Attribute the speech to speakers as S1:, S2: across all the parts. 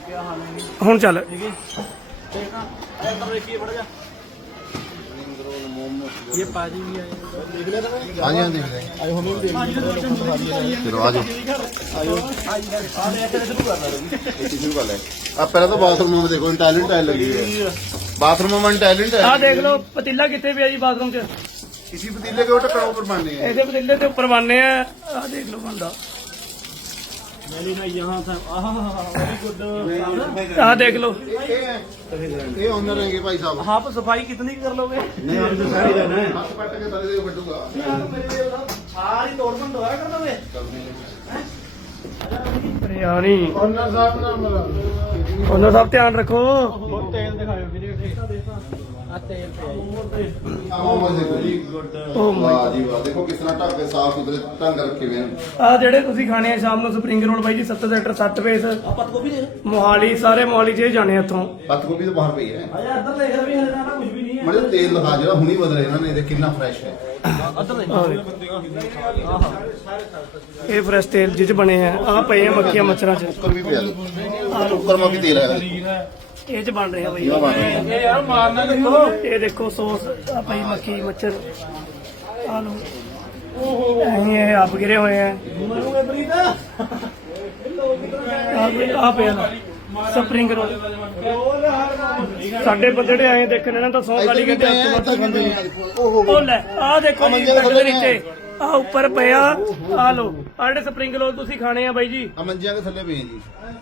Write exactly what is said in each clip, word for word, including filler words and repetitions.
S1: ਹੁਣ ਚੱਲ
S2: ये पाजी भी आए
S3: हाँ जी हाँ देख रहे हैं चलो आ जाओ शुरू कर ले अब पहले तो बाथरूम में देखो टैलेंट टाइल लगी है बाथरूम में टैलेंट है
S1: ਆ ਦੇਖ ਲਓ ਪਤੀਲਾ ਕਿੱਥੇ ਪਿਆ ਜੀ ਬਾਥਰੂਮ 'ਚ
S3: इसी पतीले के ऊपर ऊपर मारने हैं
S1: ਇਹਦੇ ਪਤੀਲੇ ਤੇ ਉੱਪਰ ਬੰਨੇ ਆ ਆ ਦੇਖ ਲਓ ਬੰਦਾ
S2: मैंने ना यहाँ था आह वेरी गुड
S1: ਆ ਦੇਖ ਲਓ
S3: ये ऑनर रहेंगे भाई साहब
S2: आप सफाई कितनी कर लोगे
S3: नहीं आप तो सारी रहना है हाथ पट के तले से बटूंगा
S2: सारी तोड़ बंद होया कर दोगे
S1: ਬਿਰਿਆਨੀ
S3: ऑनर साहब ना मेरा
S1: ਉਹਨਾਂ ਸਾਹਿਬ ਧਿਆਨ ਰੱਖੋ
S2: तेल दिखाओ वीडियो देखा देखा आ तेल पे
S3: मोमोज देखो जी
S1: ਓ ਮਾਈ
S3: वाह जी वाह देखो कितना ढक के साफ सुथरे ढंग रखे हुए हैं
S1: ਆ ਜਿਹੜੇ ਤੁਸੀਂ ਖਾਣੇ ਆ ਸ਼ਾਮ ਨੂੰ ਸਪਰਿੰਗ ਰੋਲ ਬਾਈ ਜੀ ਸੱਤਰ ਸੈਕਟਰ ਸੱਤ ਫੇਸ
S2: आप पत को भी दे
S1: ਮੋਹਾਲੀ ਸਾਰੇ ਮੋਹਾਲੀ 'ਚ ਜਾਣੇ ਇੱਥੋਂ
S3: पत्त गोभी तो बाहर पई है
S2: आजा अंदर देख रहे हैं ना कुछ भी नहीं है
S3: मतलब तेल दिखा जरा हुनी बदल रहे ना नहीं कितना फ्रेश है
S2: अंदर देख
S1: ਇਹ ਫਰੈਸ਼ ਤੇਲ ਜਿਹ 'ਚ ਬਣੇ ਆ ਆ ਪਏ ਆ ਮੱਖੀਆਂ ਮੱਛਰਾਂ 'ਚ
S3: कुकर भी पे कुकर में भी तेल है
S1: ਇਹ 'ਚ ਬਣ ਰਹੇ ਆ ਬਾਈ
S3: ये बात है
S2: ये यार मारना देखो
S1: ਇਹ ਦੇਖੋ ਸੌਸ ਆ ਪਈ ਮੱਖੀ ਮੱਛਰ ਆ ਲੋ ਇਹ ਆਪ ਗਿਰੇ ਹੋਏ ਆ
S2: मरूंगे प्रीता
S1: ਆ ਪਿਆ ਸਪਰਿੰਗ ਰੋਲ ਸਾਡੇ ਬੰਦੜੇ ਆਏ ਦੇਖਣ ਇਹਨਾਂ ਤਾਂ ਸੌ ਗਾਲੀ ਕਹਿੰਦੇ ਹੱਥ ਮੱਥਾ ਖਾਂਦੇ ਨੇ ਉਹ ਲੈ ਆ ਦੇਖੋ ਜੀ ਬੈੱਡ ਦੇ ਨੀਚੇ ਆ ਉੱਪਰ ਪਿਆ ਆ ਲੋ ਆ ਜਿਹੜੇ ਸਪਰਿੰਗ ਰੋਲ ਤੁਸੀਂ ਖਾਣੇ ਆ ਬਾਈ ਜੀ
S3: मंजिया के थले पे हैं जी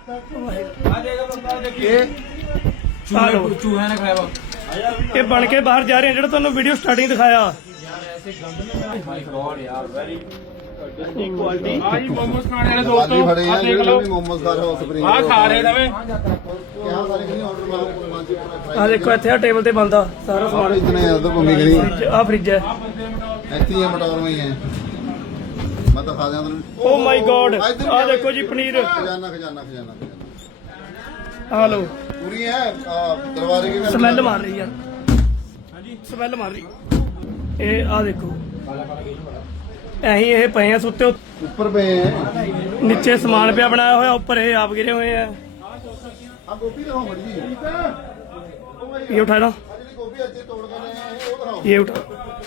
S1: ਆ ਲੋ
S2: चूहे ने खाया
S1: ਇਹ ਬਣ ਕੇ ਬਾਹਰ ਜਾ ਰਹੇ ਆ ਜਿਹੜਾ ਤੁਹਾਨੂੰ ਵੀਡੀਓ ਸਟਾਰਟਿੰਗ ਦਿਖਾਇਆ
S2: माय गॉड यार वेरी
S1: ਕੁਆਲਿਟੀ
S2: आज मोमोज खाने वाले
S3: वाली खड़े हैं
S2: देख
S3: जो
S2: लो
S3: भी मोमोज खा रहे हो स्प्रिंग
S2: आ खा रहे थे
S3: यहाँ सारे कहीं ऑर्डर मारो मांझी पूरा
S1: ਆ ਦੇਖੋ ਇੱਥੇ ਆ ਟੇਬਲ ਤੇ ਬੰਦਾ ਸਾਰਾ ਸਮਾਨ
S3: इतने उधर घूमी गई
S1: ਆ ਫ੍ਰਿਜ ਹੈ
S3: ऐसी है मटौर में ही है मैं तो खा जाऊँ
S1: ਓ ਮਾਈ ਗॉड ਆ ਦੇਖੋ ਜੀ ਪਨੀਰ
S3: खजाना खजाना खजाना
S1: ਆ ਲੋ
S3: पूरी है आ, दरबारे की
S1: ਸਮੈਲ ਮਾਰ ਰਹੀ ਯਾਰ ਹਾਂਜੀ ਸਮੈਲ ਮਾਰ ਰਹੀ ਇਹ ਆ ਦੇਖੋ ਐਹੀ ਇਹ ਪਏ ਆ ਸੁੱਤੇ ਉੱਤੇ।
S3: ऊपर पे है
S1: ਨੀਚੇ ਸਮਾਨ ਪਿਆ ਬਣਾਇਆ ਹੋਇਆ ਉੱਪਰ ਇਹ ਆਪ ਗਿਰੇ ਹੋਏ ਆ
S3: आप गोभी दिखाओ मर्जी
S1: ਇਹ ਉਠਾ ਲਾ
S3: गोभी अच्छे तोड़ कर रहे हैं वो दिखाओ
S1: ये उठा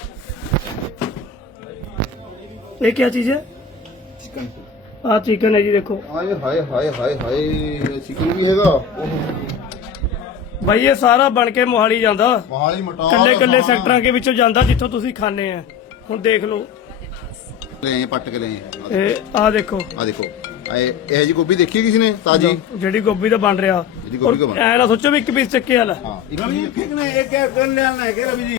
S1: ये क्या चीज है हाँ चिकन है जी देखो
S3: हाय हाय हाय हाय हाय चिकन भी हैगा
S1: भाई ये सारा बन के मोहाली ਜਾਂਦਾ
S3: मोहाली मटौर
S1: ਕੱਲੇ ਕੱਲੇ ਸੈਕਟਰਾਂ ਦੇ ਵਿੱਚੋਂ ਜਾਂਦਾ ਜਿੱਥੋਂ ਤੁਸੀਂ ਖਾਣੇ ਆ ਹੁਣ ਦੇਖ ਲਓ
S3: ले हैं पट के ले हैं
S1: ਇਹ ਆ ਦੇਖੋ
S3: आ देखो ये ये जी गोभी देखी है किसी ने ताजी
S1: ਜਿਹੜੀ ਗੋਭੀ ਦਾ ਬਣ ਰਿਹਾ
S3: ਜਿਹੜੀ ਗੋਭੀ ਦਾ ਬਣ
S1: ਐ ਨਾ ਸੋਚੋ ਵੀ ਇੱਕ ਪੀਸ ਚੱਕੇ ਵਾਲਾ
S3: हाँ एक